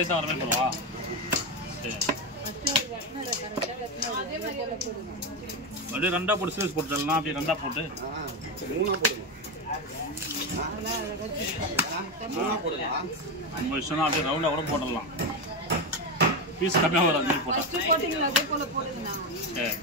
ஸ்லைஸாக வர மாதிரி போடுவா. சரி அப்படியே ரெண்டாக போட்டு ஸ்லைஸ் போட்டுடலாம். அப்படியே ரெண்டாக போட்டு 3 போடுங்க. 3 போடுங்க. நம்ம இஷ்டம்னா அப்படியே ரவுண்டாக கூட போட்டுடலாம். பீஸ் கம்மியாக வரும் அது போட்டால். சரி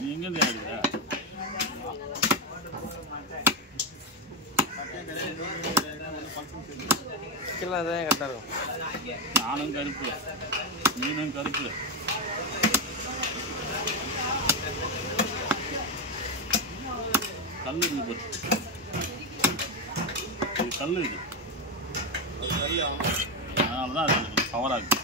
நீ எங்கேருந்து ஆடுற? கரெக்டாக இருக்கும். நானும் கருப்பு, நீனும் கருப்பு. கல் இருக்குது பாரு, இது கல் இது. அதனால தான் அது பவர் ஆகுது.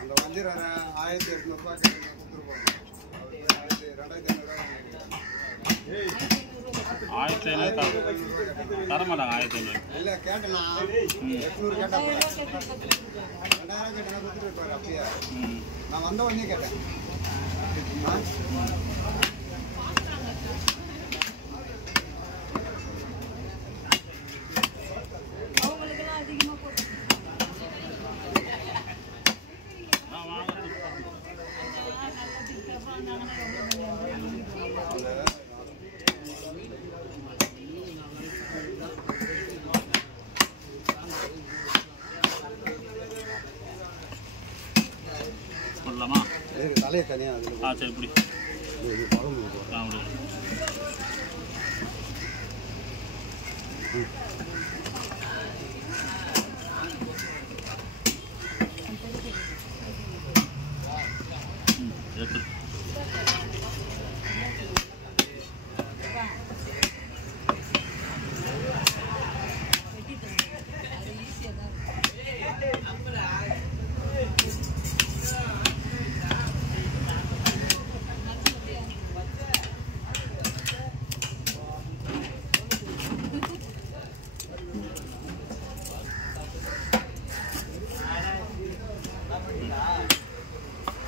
அந்த வஞ்சிரம் 1800 ரூபாய் கொடுத்துருப்பாங்க. 1500 தர மாட்டாங்க. 1500 இல்லை கேட்டேண்ணா, 800 கேட்டேன். 2000 கேட்டேன்னா கொடுத்துட்டு அப்படியே. நான் வந்த உடனே கேட்டேன். போடலாமா? தலையை தனியாக சரி இப்படி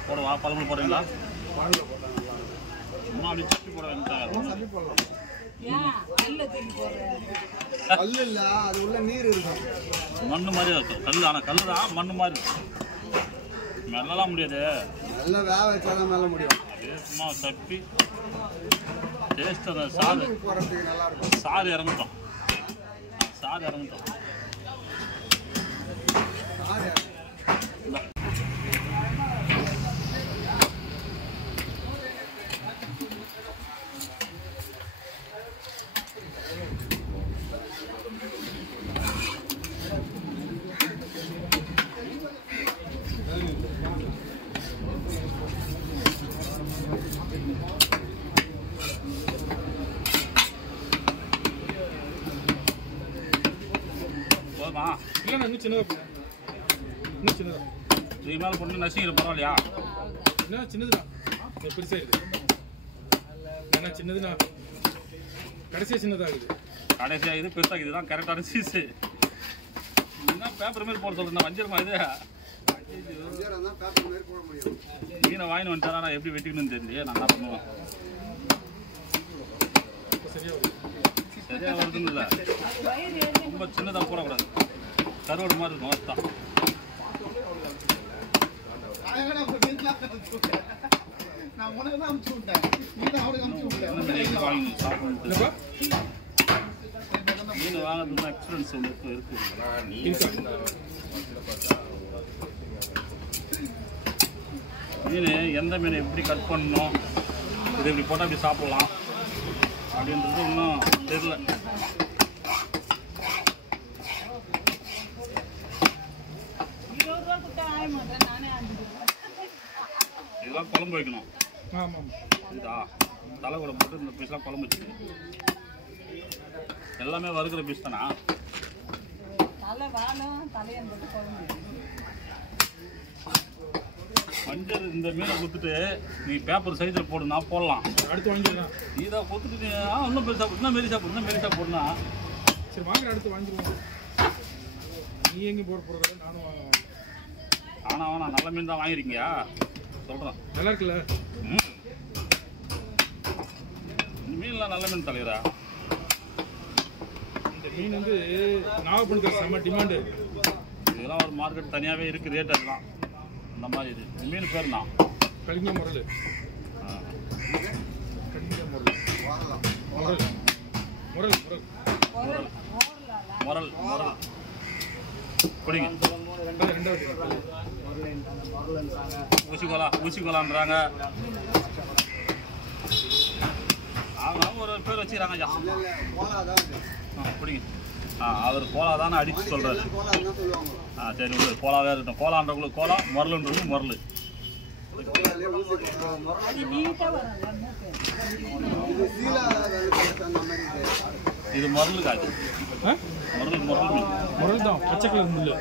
போடவா? பழமொழி போடுறீங்களா? சும்மா அப்படி சப்பி போட வேண்டாம். கல் இல்லை, அது உள்ள நீர் இருக்கும். மண்ணு மாதிரி இருக்கும் கல். ஆனால் கல் தான் மண்ணு மாதிரி இருக்கும். மெல்லலாம் முடியாது. நல்லா வேக வச்சாதான் மேல முடியும். அதே சும்மா சப்பி டேஸ்ட் அந்த சாறு போடுறதுக்கு நல்லா இருக்கும். சாறு இறங்கட்டும். சாறு இறங்கட்டும். போதுமா? இல்லைண்ணா இன்னும் சின்னதாக போடும். இன்னும் சின்னதாக இது மேலே போட்டு நசிக்கிற பரவாயில்லையா? என்ன சின்னதுண்ணா பெருசாக இருக்குது. ஏன்னா சின்னதுண்ணா கடைசியாக சின்னதாகுது. கடைசியாக இது பெருசாக இதுதான் கரெக்டான சீஸு. என்ன பேப்பர் மாதிரி போட சொல்கிறேன். வஞ்சிரமா இது? மீனை வாங்கிட்டு வந்துட்டா நான் எப்படி வெட்டிக்கணும்னு தெரியலையே. நான் என்ன பண்ணுவேன்? சரியாக வருதுன்னு இல்லை, ரொம்ப சின்னதாக போடக்கூடாது. கருவாடு மாதிரி இருக்கும். அதுதான் வாங்கி சாப்பிடணும். மீன் வாங்குறதுக்கு எக்ஸ்பீரியன்ஸ் ஒன்று இருக்குது. மீன் எந்த மீன் எப்படி கட் பண்ணணும், இது இப்படி போட்டால் இப்படி சாப்பிட்லாம் அப்படின்றது இன்னும் தெரியல. இதெல்லாம் குழம்பு வைக்கணும். ஆமாம் இதா தலை கூட போட்டு இந்த பீஸ்லாம் குழம்பு வச்சுக்கணும். எல்லாமே வறுக்கிற பீஸ் தானா? மஞ்சள் இந்த மீனை கொடுத்துட்டு நீ பேப்பர் சைஸில் போடு, நான் போடலாம். அடுத்து வாங்கிக்கலாம். நீ தான் கொடுத்துட்டு நீ இன்னும் பெருசாக போடு, இன்னும் மெரிசா போடு, இன்னும் மெரிசா போடுனா சரி வாங்குற அடுத்து வாங்கிடுவோம். நீ எங்கேயும் போட போகிறத நானும் வாங்குவேன். ஆனால் நல்ல மீன் தான் வாங்கிருக்கியா சொல்கிறேன். நல்லா இருக்குல்ல? இந்த மீன்லாம் நல்ல மீன் தலைவரா. இந்த மீன் வந்து நாகப்பட்டினத்தில் செம்ம டிமாண்டு. இதெல்லாம் ஒரு மார்க்கெட் தனியாகவே இருக்குது, ரேட் அதெல்லாம் அந்த மாதிரி. இது இந்த மீன் பேர் தான் கலிங்க முரல். கலிங்க முரல். முரல் முரல் முரல் முரல் முரல் பிடிங்க. ரெண்டாவது ஊசிக்கோலான்றாங்க. அவங்க ஒரு பேர் வச்சுக்கிறாங்க ஐயா. பிடிங்க. அவர் கோலா தானே அடித்து சொல்கிறாரு. சரி உங்களுக்கு கோலாவே இருக்கட்டும். கோலான்றவங்களுக்கு கோலா, முரலுன்றது முரல். இது முரலுக்காது. முரல் முரல் முரல் தான் பச்சை கலர் முள்.